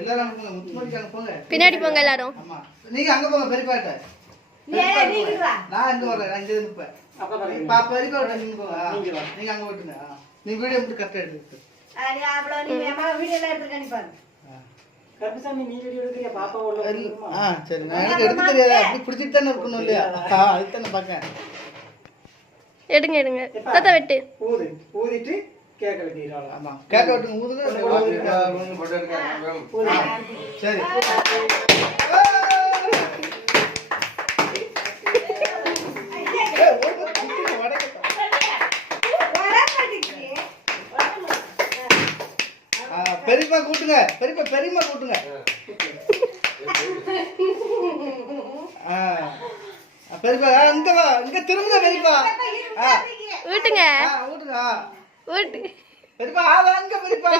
எல்லாரும் போங்க, முத்துமணிக்கு அங்க போங்க. பின்னாடி போங்க எல்லாரும். ஆமா, நீங்க அங்க போங்க பெரியப்பாட்ட. நான் இங்க வரல, நான் இங்க நிப்பேன். பாப்பா பெரியப்பாட்ட நீங்க போங்க. நீங்க அங்க போட்டுங்க. நீ வீடியோ மட்டும் கரெக்டா எடுத்து. நீ வீடியோ எல்லாம் எடுத்து கணிப்பாரு. கருப்புசாமி நீ வீடியோ எடுக்கறியா? பாப்பா உள்ள சரி, நான் எனக்கு எடுக்க தெரியாது. அப்படி பிடிச்சிட்டு தானே இருக்கணும் இல்லையா? அதுக்கு தானே பார்க்கேன். எடுங்க எடுங்க. தாத்தா வெட்டு. ஊதிட்டு கேக்க வெட்டிடுறாங்க. ஆமா, கேக்க வெட்டுங்க. ஊதுங்க. சரி. பெரியப்பா கூட்டுங்க, பெரியம்மா கூட்டுங்க. பெரியப்பா இங்க வா, இங்க திரும்புங்க பெரியப்பா. ஊட்டுங்க ஊட்டுங்க. ஊட்டு. பெரியப்பா வாங்க பெரியப்பா.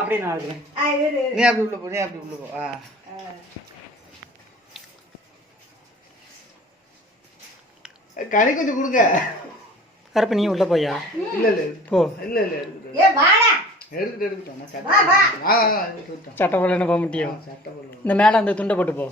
அப்படியே நான் ஆகுறேன். நீ அப்படி உள்ள போ, நீ அப்படி உள்ள போ. கனி கொஞ்சம் கொடுங்க. கருப்பு நீ உள்ள போயா? இல்ல இல்ல போ. இல்ல இல்ல எடுத்துட்டேன். சட்டை போல என்ன போக முடியும்? சட்டை போல இந்த மேல அந்த துண்டை போட்டு போ.